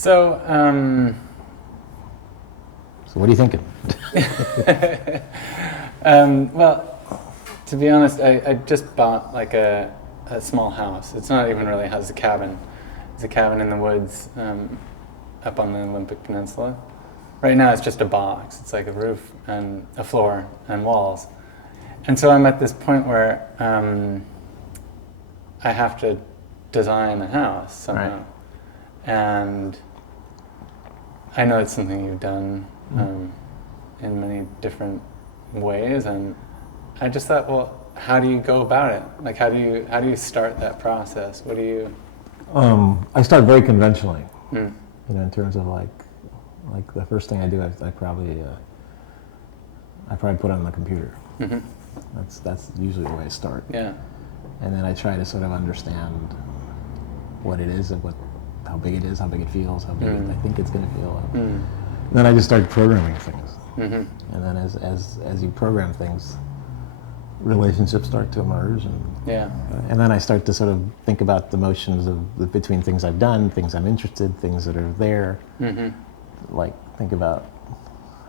So, So what are you thinking? well, to be honest, I just bought like a small house. It's not even really a house, it's a cabin. It's a cabin in the woods up on the Olympic Peninsula. Right now it's just a box. It's like a roof and a floor and walls. And so I'm at this point where I have to design a house somehow. Right. And I know it's something you've done in many different ways, and I just thought, well, how do you go about it? Like, how do you start that process? What do you? I start very conventionally. You know, in terms of like the first thing I do, I probably put it on the computer. Mm-hmm. That's usually the way I start. Yeah. And then I try to sort of understand what it is and how big it is, how big it feels, how big I think it's going to feel. And then I just start programming things. Mm-hmm. And then as you program things, relationships start to emerge, and then I start to sort of think about the motions between things I've done, things I'm interested, things that are there. Like think about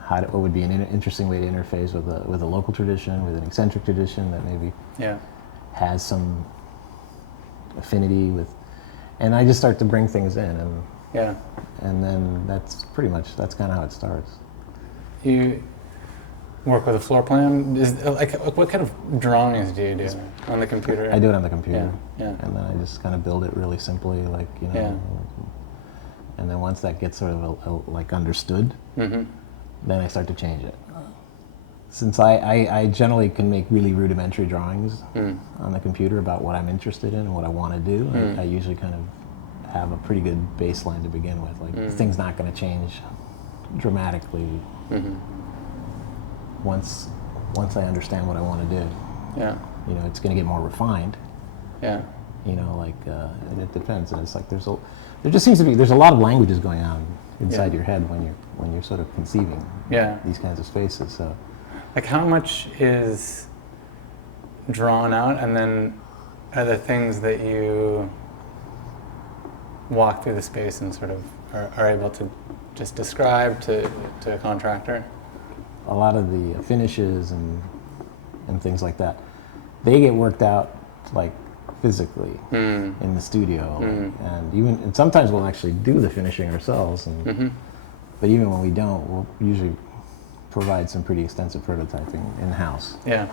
what would be an interesting way to interface with a local tradition, with an eccentric tradition that maybe has some affinity with, and I just start to bring things in, and then that's kind of how it starts. You work with a floor plan? What kind of drawings do you do on the computer? I do it on the computer. Yeah. And then I just kind of build it really simply, like, you know. And then once that gets sort of like understood, then I start to change it. Since I generally can make really rudimentary drawings on the computer about what I'm interested in and what I want to do, I usually kind of have a pretty good baseline to begin with. Like, the thing's not going to change dramatically once I understand what I want to do. Yeah. You know, it's going to get more refined. Yeah. You know, like, and it depends. And it's like there's a lot of languages going on inside your head when you're sort of conceiving these kinds of spaces. So, like, how much is drawn out, and then are there things that you walk through the space and sort of are able to just describe to a contractor? A lot of the finishes and things like that, they get worked out like physically in the studio, and sometimes we'll actually do the finishing ourselves. But even when we don't, we'll usually provide some pretty extensive prototyping in-house. Yeah,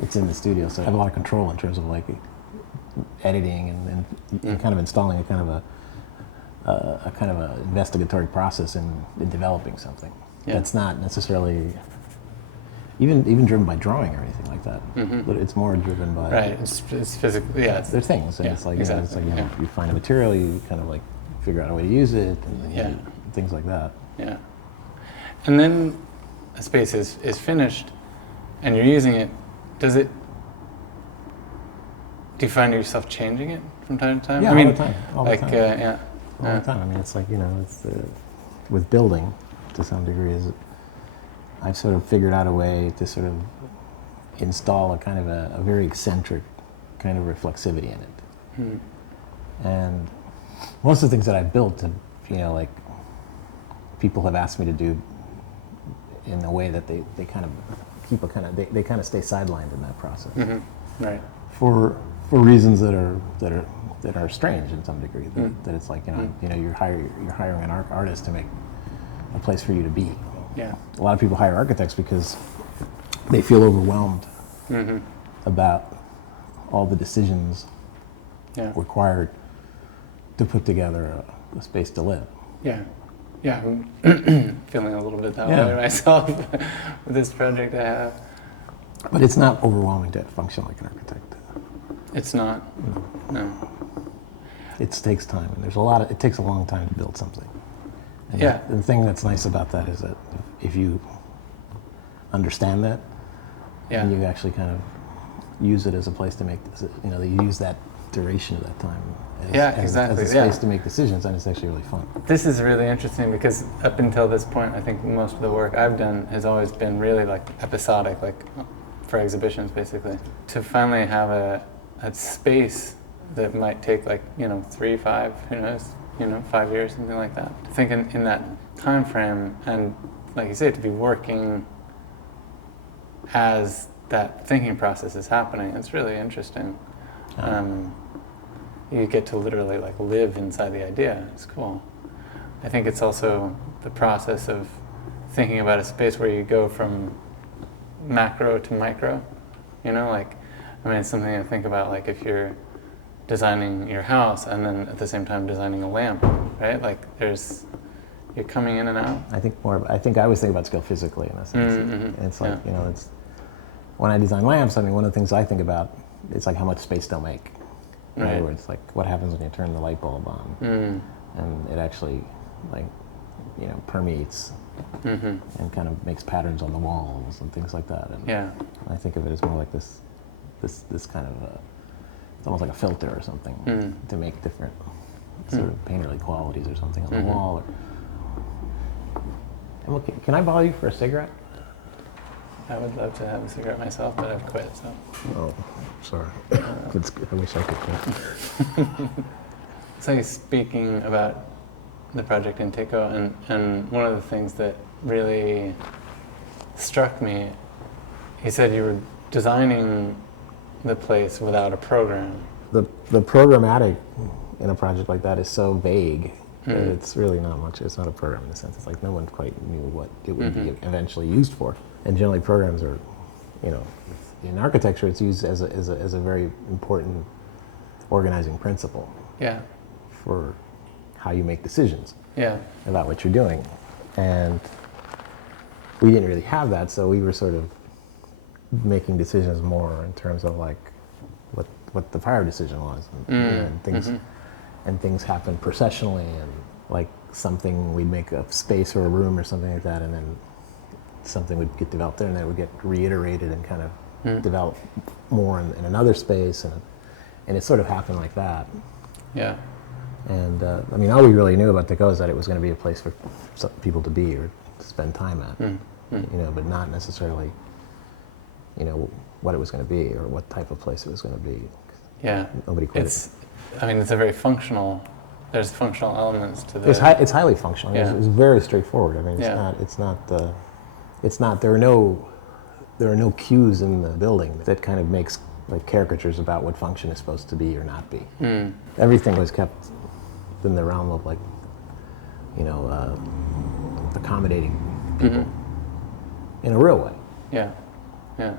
it's in the studio, so I have a lot of control in terms of like editing and kind of installing a kind of a investigatory process in developing something. That's not necessarily even driven by drawing or anything like that. But it's more driven by it's physically they're things, and it's like you find a material, you kind of like figure out a way to use it, and things like that. Yeah, and then a space is finished, and you're using it. Do you find yourself changing it from time to time? Yeah, all the time. All the time. I mean, it's like, you know, it's with building to some degree. I've sort of figured out a way to sort of install a kind of a very eccentric kind of reflexivity in it. And most of the things that I've built, you know, like, people have asked me to do in a way that they kind of keep they kind of stay sidelined in that process. Right. For reasons that are strange in some degree. That it's like, you know, you're hiring an artist to make a place for you to be. Yeah. A lot of people hire architects because they feel overwhelmed about all the decisions required to put together a space to live. Yeah. Yeah, I'm feeling a little bit that way myself with this project I have. But it's not overwhelming to function like an architect. It's not. No. It takes time, and it takes a long time to build something. And the thing that's nice about that is that if you understand that, and you actually kind of use it as a place to make, you know, you use that duration of that time as a space to make decisions, and it's actually really fun. This is really interesting because up until this point, I think most of the work I've done has always been really like episodic, like for exhibitions basically. To finally have a space that might take, like, you know, 3, 5, who knows, 5 years, something like that. To think in that time frame, and like you say, to be working as that thinking process is happening, it's really interesting. You get to literally like live inside the idea. It's cool. I think it's also the process of thinking about a space where you go from macro to micro. It's something I think about, like if you're designing your house and then at the same time designing a lamp, right? Like you're coming in and out. I think I always think about scale physically in a sense. And it's like, it's, when I design lamps, one of the things I think about is like how much space they'll make. In other words, like what happens when you turn the light bulb on and it actually permeates and kind of makes patterns on the walls and things like that. And I think of it as more like this kind of it's almost like a filter or something to make different sort of painterly qualities or something on the wall. Can I bother you for a cigarette? I would love to have a cigarette myself, but I've quit, so. Oh, sorry. I wish I could quit. So speaking about the project in Tecoh, and one of the things that really struck me, he said you were designing the place without a program. The programmatic in a project like that is so vague that it's really not much. It's not a program in a sense. It's like no one quite knew what it would be eventually used for. And generally programs are, in architecture it's used as a very important organizing principle. Yeah. For how you make decisions. Yeah. About what you're doing. And we didn't really have that, so we were sort of making decisions more in terms of like what the prior decision was, and things happen processionally, and like something we'd make a space or a room or something like that, and then something would get developed there, and that would get reiterated and kind of develop more in another space, and it sort of happened like that. Yeah. And all we really knew about Tecoh is that it was going to be a place for some people to be or to spend time at, but not necessarily, what it was going to be or what type of place it was going to be. Yeah. Nobody quit it's a very functional. There's functional elements to the. It's highly functional. Yeah. It's very straightforward. It's not. There are no cues in the building that kind of makes like caricatures about what function is supposed to be or not be. Everything was kept in the realm of like, accommodating people in a real way. Yeah. Yeah.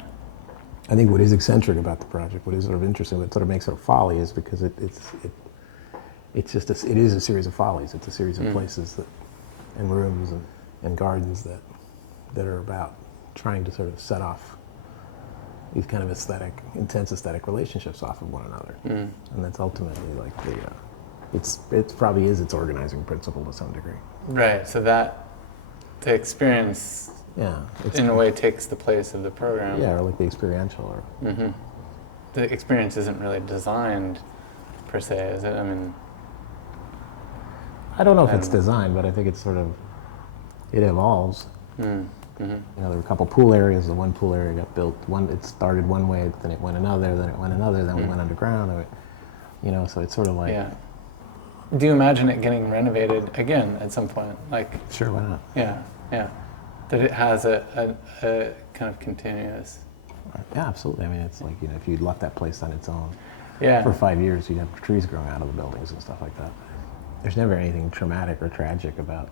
I think what is eccentric about the project, what is sort of interesting, what sort of makes it a folly, is because it is a series of follies. It's a series of places and rooms and gardens that are about trying to sort of set off these kind of intense aesthetic relationships off of one another, and that's ultimately like it probably is its organizing principle to some degree. Right. So that the experience. Yeah, in a way takes the place of the program. Yeah, or like the experiential. Or the experience isn't really designed per se, is it? I don't know if it's designed, but I think it's sort of, it evolves. There were a couple pool areas. The one pool area got built. It started one way, then it went another, then it went another, then we went underground. So it's sort of like. Yeah. Do you imagine it getting renovated again at some point? Like. Sure, why not? Yeah. Yeah. That it has a kind of continuous. Yeah, absolutely. It's like, if you'd left that place on its own for 5 years, you'd have trees growing out of the buildings and stuff like that. There's never anything traumatic or tragic about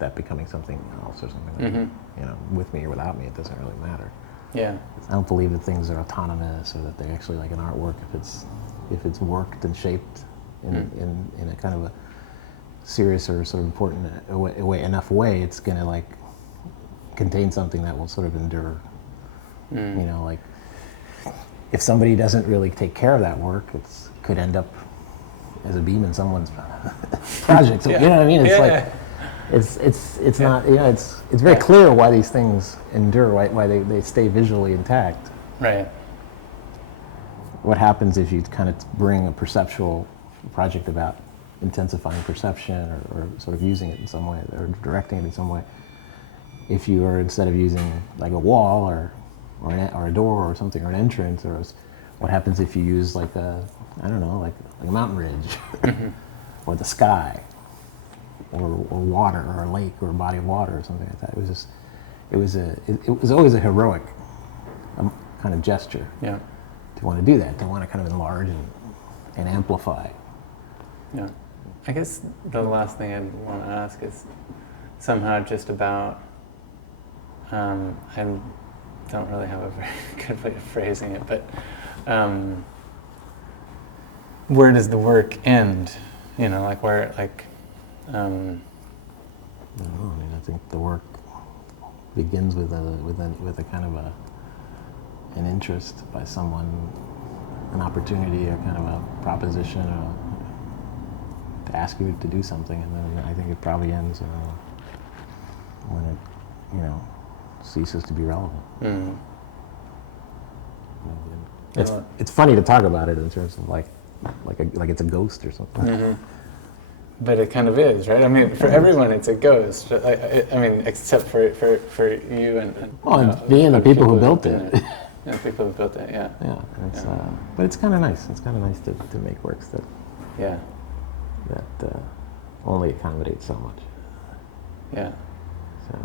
that becoming something else or something like with me or without me, it doesn't really matter. Yeah. I don't believe that things are autonomous or that they're actually like an artwork if it's worked and shaped in a kind of a serious or sort of important enough way, it's going to like contain something that will sort of endure. Like if somebody doesn't really take care of that work, it could end up as a beam in someone's project. So, you know what I mean? It's like it's not. It's very clear why these things endure, why they stay visually intact. Right. What happens if you kind of bring a perceptual project about intensifying perception or sort of using it in some way or directing it in some way? If you are, instead of using like a wall or a door or something or an entrance, what happens if you use like a mountain ridge or the sky, or water, or a lake, or a body of water, or something like that. It was just, it was always a heroic kind of gesture. Yeah. To want to do that, to want to kind of enlarge and amplify. Yeah. I guess the last thing I'd want to ask is somehow just about, I don't really have a very good way of phrasing it, but where does the work end? You know, like where, like... I don't know. I mean, I think the work begins with a kind of an interest by someone, an opportunity, or kind of a proposition, or to ask you to do something, and then I think it probably ends when it, you know, ceases to be relevant. Mm. It's funny to talk about it in terms of like it's a ghost or something. Mm-hmm. But it kind of is, right? I mean, for everyone, it's a ghost. I mean, except for you and being the people who built it. Yeah, people who built it. Yeah. Yeah. It's, but it's kind of nice. It's kind of nice to make works that only accommodate so much. Yeah. So.